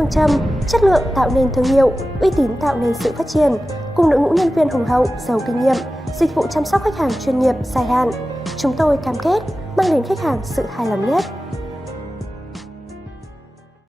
phương châm chất lượng tạo nên thương hiệu, uy tín tạo nên sự phát triển. Cùng đội ngũ nhân viên hùng hậu, giàu kinh nghiệm, dịch vụ chăm sóc khách hàng chuyên nghiệp, dài hạn, chúng tôi cam kết mang đến khách hàng sự hài lòng nhất.